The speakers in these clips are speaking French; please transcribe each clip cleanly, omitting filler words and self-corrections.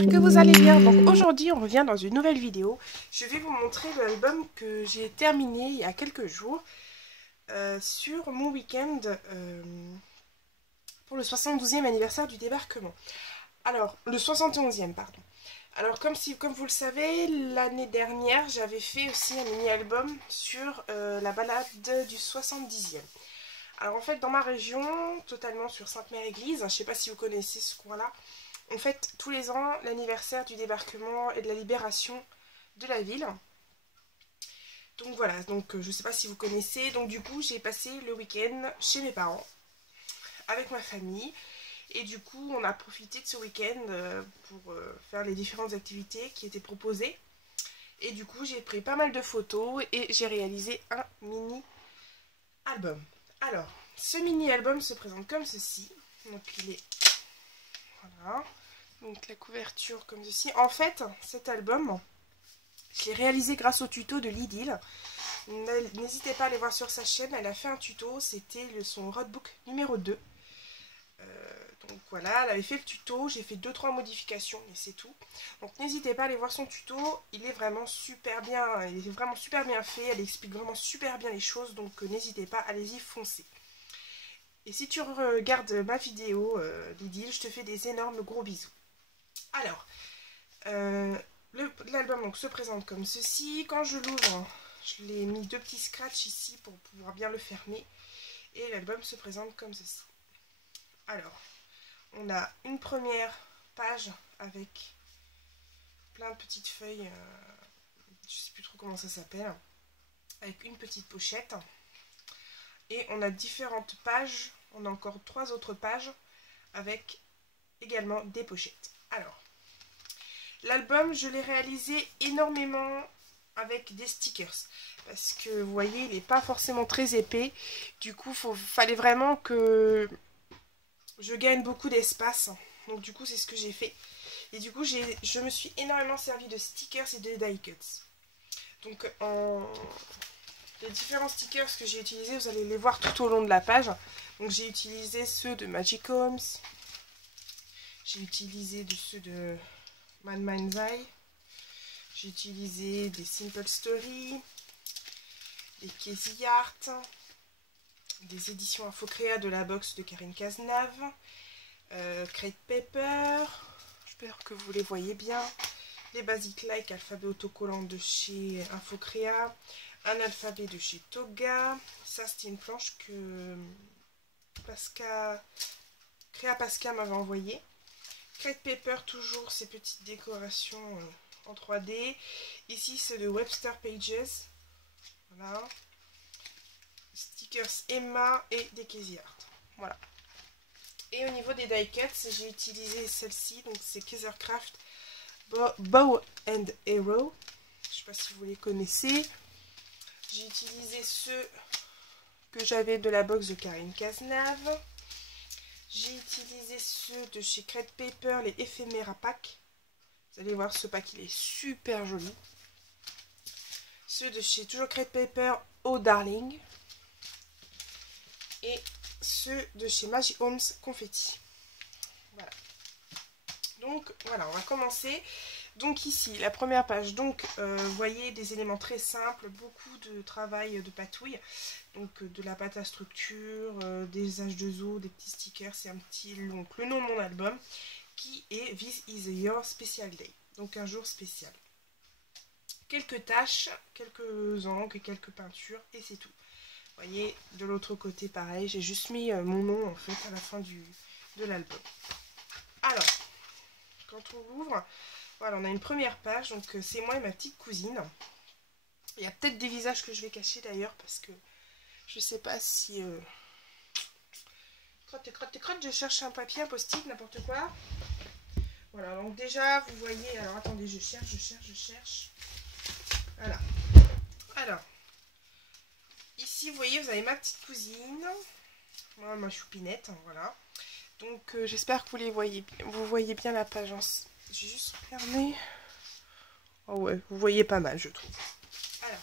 j'espère que vous allez bien. Donc aujourd'hui on revient dans une nouvelle vidéo. Je vais vous montrer l'album que j'ai terminé il y a quelques jours sur mon week-end pour le 72e anniversaire du débarquement. Alors, le 71e pardon. Alors comme vous le savez, l'année dernière j'avais fait aussi un mini-album sur la balade du 70e. Alors en fait dans ma région, totalement sur Sainte-Mère-Église, je ne sais pas si vous connaissez ce coin-là, on fête tous les ans l'anniversaire du débarquement et de la libération de la ville. Donc voilà, je ne sais pas si vous connaissez, donc du coup j'ai passé le week-end chez mes parents, avec ma famille, et du coup on a profité de ce week-end pour faire les différentes activités qui étaient proposées. Et du coup j'ai pris pas mal de photos et j'ai réalisé un mini-album. Alors, ce mini-album se présente comme ceci, donc il est... Voilà. Donc la couverture comme ceci. En fait, cet album, je l'ai réalisé grâce au tuto de Lydil. N'hésitez pas à aller voir sur sa chaîne, elle a fait un tuto, c'était son roadbook numéro 2. Donc voilà, elle avait fait le tuto, j'ai fait 2-3 modifications, mais c'est tout. Donc n'hésitez pas à aller voir son tuto, il est vraiment super bien, fait, elle explique vraiment super bien les choses, donc n'hésitez pas, allez-y, foncez. Et si tu regardes ma vidéo, Lydil, je te fais des énormes gros bisous. Alors, l'album se présente comme ceci. Quand je l'ouvre, je l'ai mis 2 petits scratchs ici pour pouvoir bien le fermer. Et l'album se présente comme ceci. Alors, on a une première page avec plein de petites feuilles. Je ne sais plus trop comment ça s'appelle. Avec une petite pochette. Et on a différentes pages. On a encore 3 autres pages avec également des pochettes. Alors, l'album, je l'ai réalisé énormément avec des stickers. Parce que, vous voyez, il n'est pas forcément très épais. Du coup, fallait vraiment que je gagne beaucoup d'espace. Donc, du coup, c'est ce que j'ai fait. Et du coup, je me suis énormément servi de stickers et de die cuts. Donc, les différents stickers que j'ai utilisés, vous allez les voir tout au long de la page. Donc, j'ai utilisé ceux de Magic Homes. J'ai utilisé ceux de Mad Mind's Eye. J'ai utilisé des Simple Story, des Casey Art, des éditions Infocréa de la box de Karine Cazenave, Crate Paper, j'espère que vous les voyez bien, les Basic Like alphabet autocollant de chez Infocréa, un alphabet de chez Toga, ça c'était une planche que Créa Pascal m'avait envoyé. Crate Paper, toujours ces petites décorations en 3D. Ici, c'est de Webster Pages. Voilà. Stickers Emma et des Casey Art. Voilà. Et au niveau des die cuts, j'ai utilisé celle-ci. Donc, c'est Kaisercraft Bow and Arrow. Je ne sais pas si vous les connaissez. J'ai utilisé ceux que j'avais de la box de Karine Cazenave. J'ai utilisé ceux de chez Crate Paper, les éphémères pack. Vous allez voir, ce pack, il est super joli. Ceux de chez toujours Crate Paper, Oh Darling. Et ceux de chez Magic Homes Confetti. Voilà. Donc, voilà, on va commencer. Donc ici, la première page. Donc, vous voyez des éléments très simples, beaucoup de travail de patouille. Donc, de la pâte à structure, des H2O, des petits stickers. C'est le nom de mon album qui est This is your special day. Donc, un jour spécial. Quelques taches, quelques encres et quelques peintures et c'est tout. Vous voyez, de l'autre côté pareil, j'ai juste mis mon nom en fait à la fin de l'album. Alors, quand on l'ouvre, voilà, on a une première page, donc c'est moi et ma petite cousine. Il y a peut-être des visages que je vais cacher d'ailleurs parce que je sais pas si... Crotte, je cherche un papier, un post-it, n'importe quoi. Voilà, donc déjà, vous voyez... Alors, attendez, je cherche. Voilà. Alors, ici, vous voyez, vous avez ma petite cousine. Moi, ma choupinette, voilà. Donc, j'espère que vous voyez bien la page. J'ai juste fermé. Oh ouais, vous voyez pas mal, je trouve. Alors,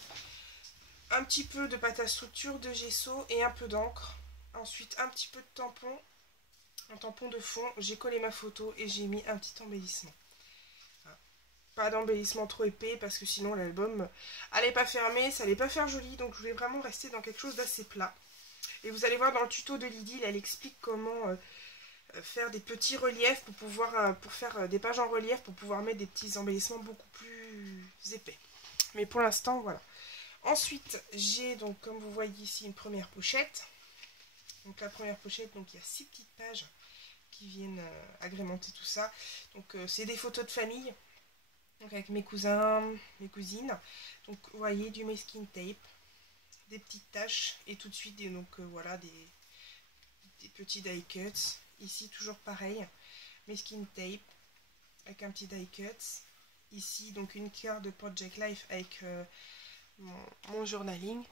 un petit peu de pâte à structure, de gesso et un peu d'encre. Ensuite, un petit peu de tampon. Un tampon de fond. J'ai collé ma photo et j'ai mis un petit embellissement. pas d'embellissement trop épais parce que sinon l'album allait pas fermer, ça allait pas faire joli. Donc je voulais vraiment rester dans quelque chose d'assez plat. Et vous allez voir dans le tuto de Lydie, elle explique comment faire des petits reliefs pour pouvoir pour faire des pages en relief pour pouvoir mettre des petits embellissements beaucoup plus épais. Mais pour l'instant, voilà. Ensuite, j'ai donc, comme vous voyez ici, une première pochette. Donc la première pochette, donc il y a 6 petites pages qui viennent agrémenter tout ça. Donc c'est des photos de famille. Donc avec mes cousins, mes cousines. Donc vous voyez du masking tape, des petites taches et tout de suite voilà des petits die cuts. Ici toujours pareil, masking tape avec un petit die cut. Ici donc une carte de Project Life avec mon journaling.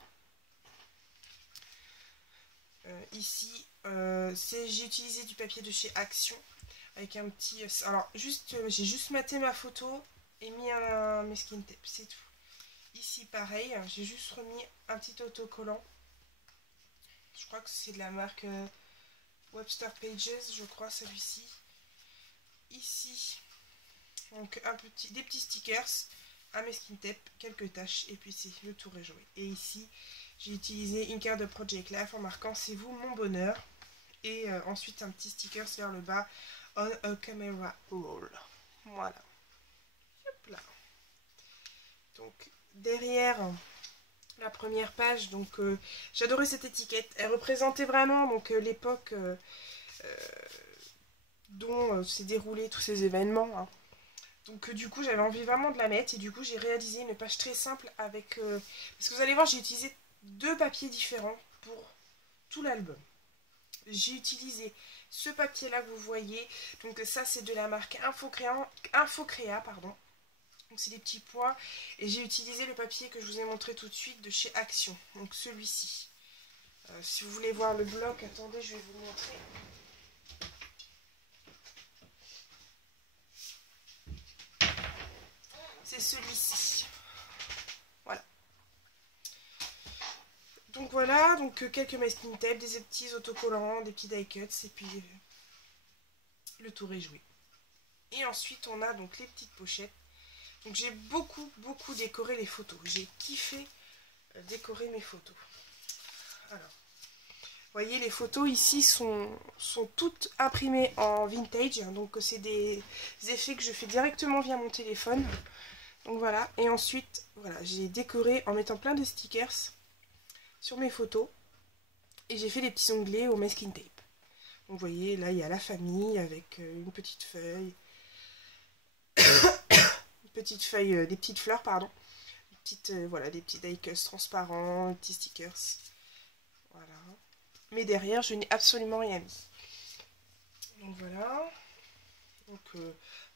Ici j'ai utilisé du papier de chez Action avec un petit... Alors j'ai juste maté ma photo et mis un masking tape, c'est tout. Ici pareil, j'ai juste remis un petit autocollant. Je crois que c'est de la marque Webster Pages, je crois celui-ci. Ici, donc des petits stickers, un masking tape, quelques taches et puis c'est le tour est joué. Et ici, j'ai utilisé une carte de Project Life en marquant c'est vous mon bonheur. Et ensuite un petit stickers vers le bas, on a camera roll. Voilà. Hop là. Donc derrière la première page, donc j'adorais cette étiquette. Elle représentait vraiment donc l'époque dont s'est déroulé tous ces événements. Hein. Donc du coup j'avais envie vraiment de la mettre et du coup j'ai réalisé une page très simple avec... parce que vous allez voir, j'ai utilisé 2 papiers différents pour tout l'album. J'ai utilisé ce papier là que vous voyez, donc ça c'est de la marque Infocréa, pardon. Donc c'est des petits points et j'ai utilisé le papier que je vous ai montré tout de suite de chez Action, donc celui-ci. Si vous voulez voir le bloc, attendez, je vais vous montrer. C'est celui-ci. Voilà. Donc voilà, donc quelques masking tape, des petits autocollants, des petits die cuts et puis le tour est joué. Et ensuite on a donc les petites pochettes. Donc j'ai beaucoup décoré les photos. J'ai kiffé décorer mes photos. Alors, vous voyez les photos ici sont toutes imprimées en vintage. Donc c'est des effets que je fais directement via mon téléphone. Donc voilà, et ensuite voilà, j'ai décoré en mettant plein de stickers sur mes photos. Et j'ai fait des petits onglets au masking tape. Donc vous voyez, là il y a la famille avec une petite feuille. Des petites fleurs, pardon. Voilà, des petits die cuts transparents, des petits stickers. Voilà. Mais derrière, je n'ai absolument rien mis. Donc voilà. Donc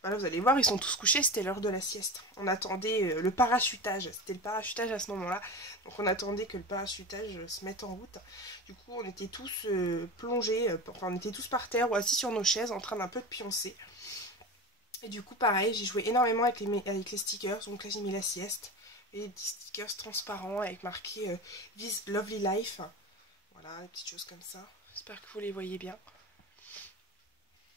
voilà, vous allez voir, ils sont tous couchés, c'était l'heure de la sieste. On attendait le parachutage, c'était le parachutage à ce moment-là. Donc on attendait que le parachutage se mette en route. Du coup, on était tous plongés, enfin on était tous par terre ou assis sur nos chaises en train d'un peu de pioncer. Et du coup, pareil, j'ai joué énormément avec les stickers. Donc là, j'ai mis la sieste. Et des stickers transparents avec marqué This Lovely Life. Voilà, des petites choses comme ça. J'espère que vous les voyez bien.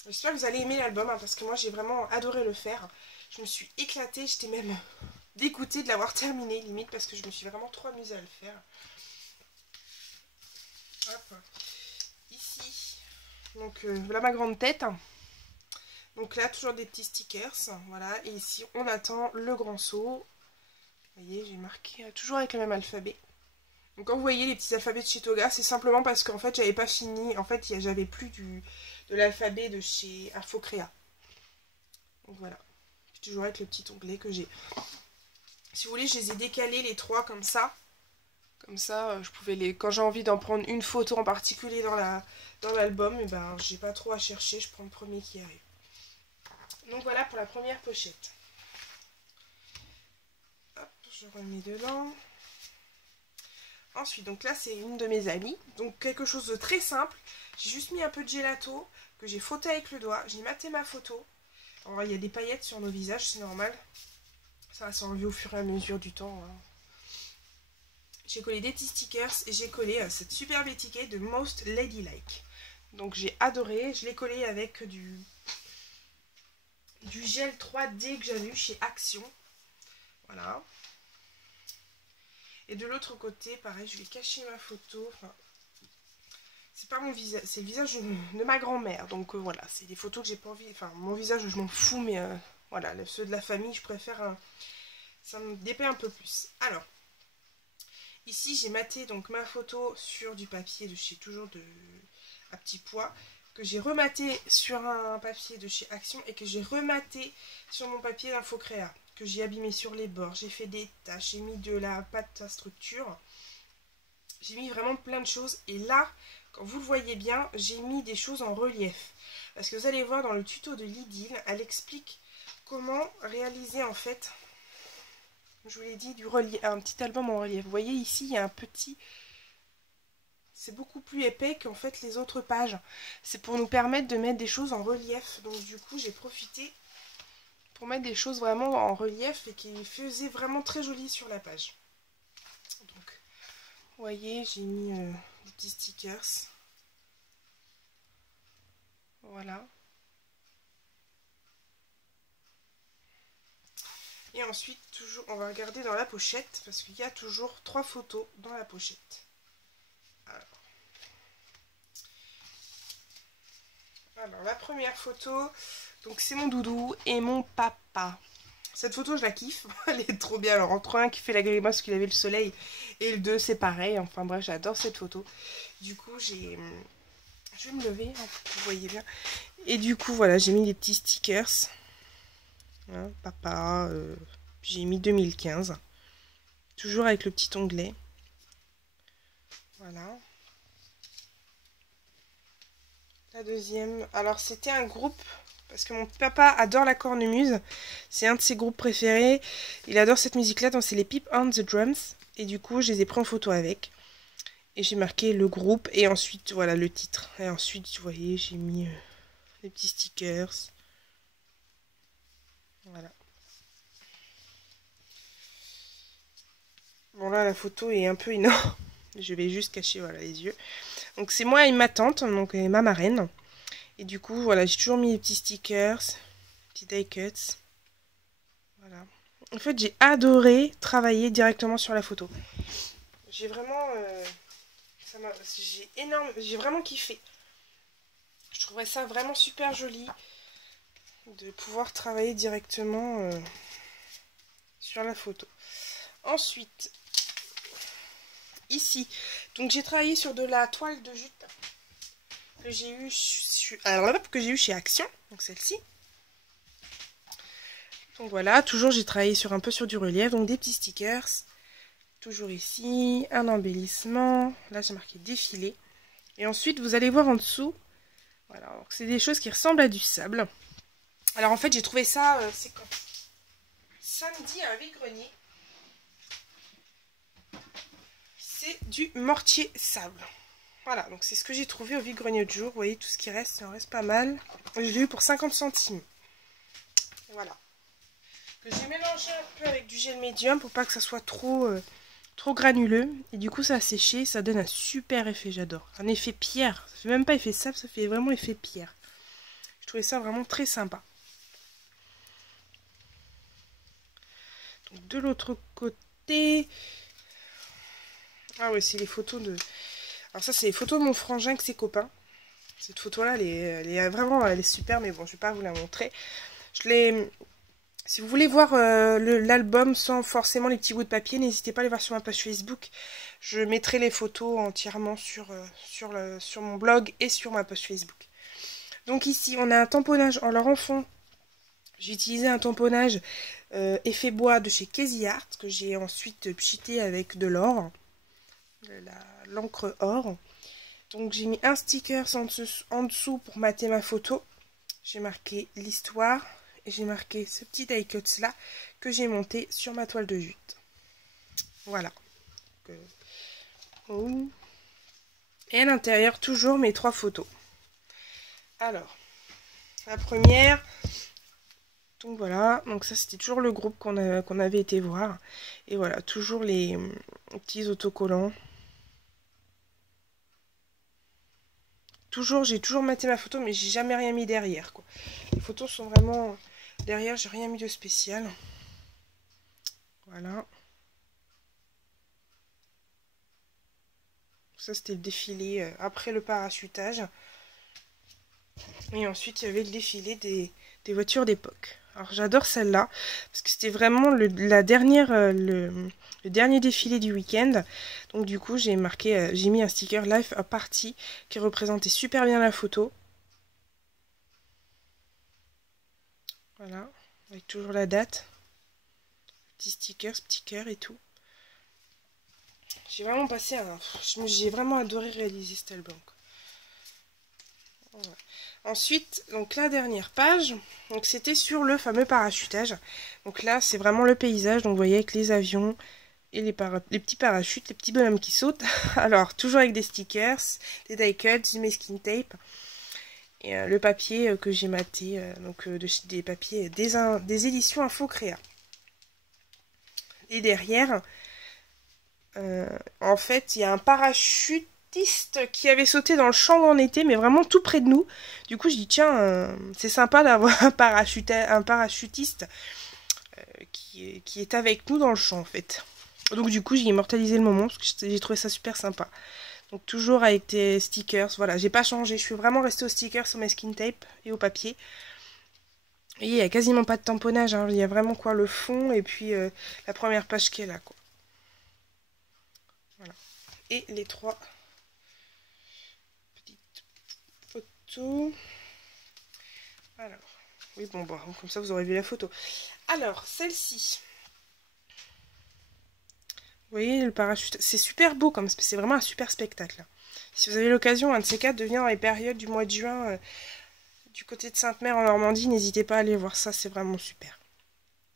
J'espère que vous allez aimer l'album, hein, parce que moi, j'ai vraiment adoré le faire. Je me suis éclatée, j'étais même dégoûtée de l'avoir terminé, limite, parce que je me suis vraiment trop amusée à le faire. Hop. Ici, donc voilà ma grande tête. Donc là, toujours des petits stickers, voilà, et ici, on attend le grand saut. Vous voyez, j'ai marqué toujours avec le même alphabet. Donc quand vous voyez les petits alphabets de chez Toga, c'est simplement parce qu'en fait, j'avais pas fini, en fait, j'avais plus de l'alphabet de chez Infocréa. Donc voilà, toujours avec le petit onglet que j'ai. Si vous voulez, je les ai décalés les 3 comme ça. Comme ça, je pouvais quand j'ai envie d'en prendre une photo en particulier dans l'album, et ben, j'ai pas trop à chercher, je prends le premier qui arrive. Donc voilà pour la première pochette. Hop, je remets dedans. Ensuite, donc là c'est une de mes amies. Donc quelque chose de très simple. J'ai juste mis un peu de gelato que j'ai frotté avec le doigt. J'ai maté ma photo. Alors il y a des paillettes sur nos visages, c'est normal. Ça va s'enlever au fur et à mesure du temps. Hein. J'ai collé des petits stickers et j'ai collé cette superbe étiquette de Most Ladylike. Donc j'ai adoré. Je l'ai collé avec du gel 3D que j'avais eu chez Action. Voilà. Et de l'autre côté, pareil, je vais cacher ma photo. Enfin, c'est pas mon visage, c'est le visage de ma grand-mère. Donc voilà, c'est des photos que j'ai pas envie. Enfin, mon visage, je m'en fous, mais voilà, ceux de la famille, je préfère. Ça me dépaît un peu plus. Alors, ici, j'ai maté donc ma photo sur du papier de chez toujours à petit pois, que j'ai rematé sur un papier de chez Action et que j'ai rematé sur mon papier d'Infocréa, que j'ai abîmé sur les bords. J'ai fait des taches, j'ai mis de la pâte à structure. J'ai mis vraiment plein de choses. Et là, quand vous le voyez bien, j'ai mis des choses en relief. Parce que vous allez voir dans le tuto de Lydie, elle explique comment réaliser en fait, je vous l'ai dit, du relief, un petit album en relief. Vous voyez ici, il y a un petit... C'est beaucoup plus épais qu'en fait les autres pages. C'est pour nous permettre de mettre des choses en relief. Donc du coup, j'ai profité pour mettre des choses vraiment en relief et qui faisaient vraiment très joli sur la page. Donc, vous voyez, j'ai mis des petits stickers. Voilà. Et ensuite, toujours, on va regarder dans la pochette, parce qu'il y a toujours 3 photos dans la pochette. Alors, la première photo, donc c'est mon doudou et mon papa. Cette photo, je la kiffe, elle est trop bien. Alors, entre un qui fait la grimace parce qu'il avait le soleil, et le 2, c'est pareil. Enfin bref, j'adore cette photo. Du coup, je vais me lever, hein, pour que vous voyez bien. Et du coup, voilà, j'ai mis des petits stickers. Hein, papa, j'ai mis 2015. Toujours avec le petit onglet. Voilà. La deuxième, alors c'était un groupe, parce que mon papa adore la cornemuse. C'est un de ses groupes préférés. Il adore cette musique-là, donc c'est les Pip on the Drums. Et du coup, je les ai pris en photo avec. Et j'ai marqué le groupe et ensuite, voilà, le titre. Et ensuite, vous voyez, j'ai mis des petits stickers. Voilà. Bon là, la photo est un peu énorme. Je vais juste cacher, voilà, les yeux. Donc c'est moi et ma tante, donc et ma marraine. Et du coup, voilà, j'ai toujours mis les petits stickers, petits die cuts. Voilà. En fait, j'ai adoré travailler directement sur la photo. J'ai vraiment... j'ai vraiment kiffé. Je trouverais ça vraiment super joli de pouvoir travailler directement sur la photo. Ensuite, ici, donc j'ai travaillé sur de la toile de jute que j'ai eu chez Action, donc celle-ci. Donc voilà, toujours j'ai travaillé sur un peu sur du relief, donc des petits stickers. Toujours ici, un embellissement. Là, j'ai marqué défilé. Et ensuite, vous allez voir en dessous. Voilà, c'est des choses qui ressemblent à du sable. Alors, en fait, j'ai trouvé ça, c'est quand samedi à un vide-grenier. C'est du mortier sable. Voilà, donc c'est ce que j'ai trouvé au vide-grenier de jour. Vous voyez, tout ce qui reste, ça en reste pas mal. Je l'ai eu pour 50 centimes. Voilà. Que j'ai mélangé un peu avec du gel médium pour pas que ça soit trop granuleux. Et du coup, ça a séché. Ça donne un super effet, j'adore. Un effet pierre. Ça fait même pas effet sable, ça fait vraiment effet pierre. Je trouvais ça vraiment très sympa. Donc, de l'autre côté... Ah ouais, c'est les photos de... Alors ça, c'est les photos de mon frangin avec ses copains. Cette photo-là, elle est vraiment elle est super, mais bon, je vais pas vous la montrer. Je l'ai... Si vous voulez voir l'album sans forcément les petits bouts de papier, n'hésitez pas à aller voir sur ma page Facebook. Je mettrai les photos entièrement sur mon blog et sur ma page Facebook. Donc ici, on a un tamponnage. Alors en fond, j'ai utilisé un tamponnage effet bois de chez Casey Art, que j'ai ensuite pchité avec de l'or, l'encre or. Donc j'ai mis un sticker en dessous pour mater ma photo. J'ai marqué l'histoire. Et j'ai marqué ce petit die cuts là que j'ai monté sur ma toile de jute. Voilà. Et à l'intérieur, toujours mes 3 photos. Alors, la première. Donc voilà. Donc ça, c'était toujours le groupe qu'on avait été voir. Et voilà, toujours les petits autocollants. J'ai toujours maté ma photo, mais j'ai jamais rien mis derrière, quoi. Les photos sont vraiment Derrière, j'ai rien mis de spécial. Voilà. Ça, c'était le défilé après le parachutage. Et ensuite, il y avait le défilé des voitures d'époque. Alors, j'adore celle-là, parce que c'était vraiment le dernier défilé du week-end. Donc, du coup, j'ai mis un sticker Life a Party qui représentait super bien la photo. Voilà, avec toujours la date. Petit sticker et tout. J'ai vraiment j'ai vraiment adoré réaliser cet album. Voilà. Ensuite, donc la dernière page, donc c'était sur le fameux parachutage. Donc là, c'est vraiment le paysage. Donc vous voyez avec les avions et les petits parachutes, les petits bonhommes qui sautent. Alors, toujours avec des stickers, des die cuts, du masking tape. Et le papier que j'ai maté, des papiers des éditions Info Créa. Et derrière, en fait, il y a un parachutiste qui avait sauté dans le champ où on était, mais vraiment tout près de nous. Du coup, je dis, tiens, c'est sympa d'avoir un parachutiste qui est avec nous dans le champ, en fait. Donc, du coup, j'ai immortalisé le moment, parce que j'ai trouvé ça super sympa. Donc, toujours avec des stickers. Voilà, j'ai pas changé. Je suis vraiment restée aux stickers, au masking tape et au papier. Et il n'y a quasiment pas de tamponnage. Hein. Il y a vraiment quoi, le fond et puis la première page qui est là, quoi. Voilà. Et les 3 petites photos. Alors, oui, bon, comme ça vous aurez vu la photo. Alors, celle-ci. Vous voyez, le parachute, c'est super beau, c'est vraiment un super spectacle. Là. Si vous avez l'occasion, un de ces quatre, de venir dans les périodes du mois de juin, du côté de Sainte-Mère en Normandie, n'hésitez pas à aller voir ça, c'est vraiment super.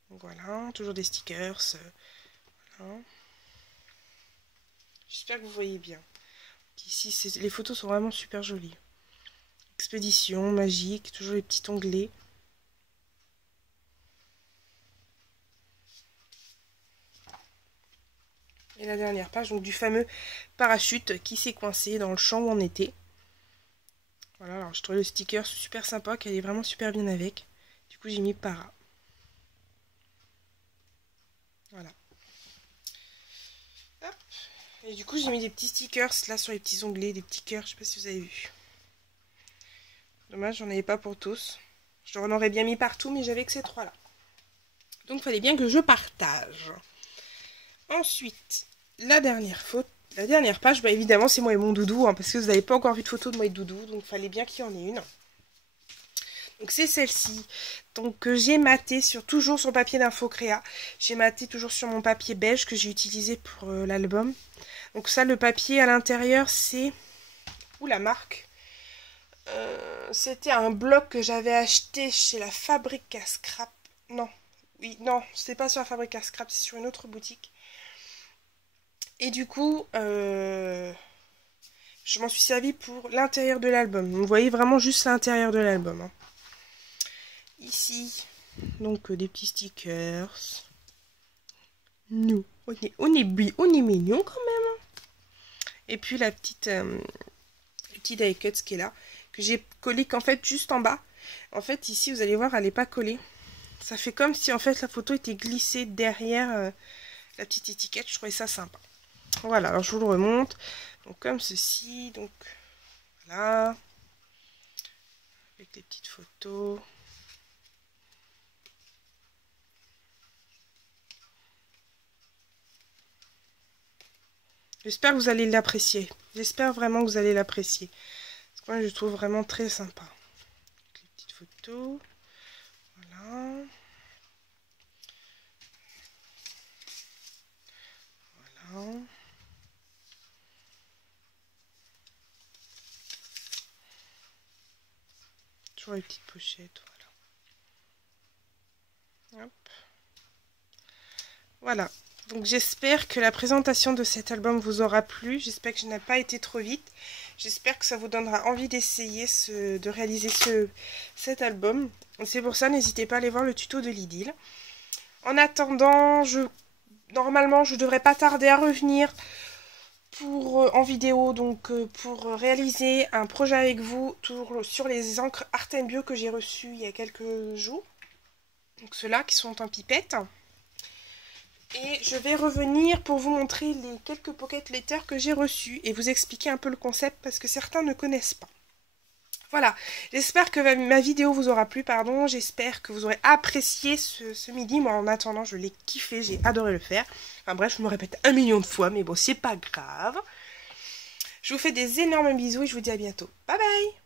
Donc voilà, toujours des stickers. Voilà. J'espère que vous voyez bien. Ici, les photos sont vraiment super jolies. Expédition, magique, toujours les petits onglets. Et la dernière page, donc du fameux parachute qui s'est coincé dans le champ où on était. Voilà, alors je trouve le sticker super sympa, qu'elle est vraiment super bien avec. Du coup, j'ai mis para. Voilà. Hop. Et du coup, j'ai mis des petits stickers là sur les petits onglets, des petits cœurs, je sais pas si vous avez vu. Dommage, j'en avais pas pour tous. Je en aurais bien mis partout, mais j'avais que ces 3 là. Donc, il fallait bien que je partage. Ensuite, la dernière page, bah évidemment, c'est moi et mon doudou, hein, parce que vous n'avez pas encore vu de photo de moi et de doudou, donc il fallait bien qu'il y en ait une. Donc c'est celle-ci, donc que j'ai maté toujours sur papier d'Info Créa. J'ai maté toujours sur mon papier beige que j'ai utilisé pour l'album. Donc ça, le papier à l'intérieur, c'est... Ouh, la marque. C'était un bloc que j'avais acheté chez la Fabrique à Scrap. Non, oui, non, c'est pas sur la Fabrique à Scrap, c'est sur une autre boutique. Et du coup, je m'en suis servi pour l'intérieur de l'album. Vous voyez vraiment juste l'intérieur de l'album. Hein. Ici, donc des petits stickers. Nous, on est mignon quand même. Et puis la petite, le petit die cut qui est là, que j'ai collé qu'en fait juste en bas. En fait, ici, vous allez voir, elle n'est pas collée. Ça fait comme si en fait la photo était glissée derrière la petite étiquette. Je trouvais ça sympa. Voilà, alors je vous le remonte. Donc comme ceci, donc voilà. Avec les petites photos. J'espère que vous allez l'apprécier. J'espère vraiment que vous allez l'apprécier. Parce que moi, je le trouve vraiment très sympa. Avec les petites photos. Voilà. Voilà. Toujours les petites pochettes. Voilà. Hop. Voilà. Donc j'espère que la présentation de cet album vous aura plu. J'espère que je n'ai pas été trop vite. J'espère que ça vous donnera envie d'essayer de réaliser cet album. C'est pour ça, n'hésitez pas à aller voir le tuto de Lidl. En attendant, normalement, je devrais pas tarder à revenir en vidéo, donc pour réaliser un projet avec vous sur les encres Art & Bio que j'ai reçues il y a quelques jours. Donc ceux-là qui sont en pipette. Et je vais revenir pour vous montrer les quelques pocket letters que j'ai reçus et vous expliquer un peu le concept parce que certains ne connaissent pas. Voilà, j'espère que ma vidéo vous aura plu, pardon. J'espère que vous aurez apprécié ce midi. Moi, en attendant, je l'ai kiffé, j'ai adoré le faire. Enfin bref, je me répète 1 million de fois, mais bon, c'est pas grave. Je vous fais des énormes bisous et je vous dis à bientôt. Bye bye!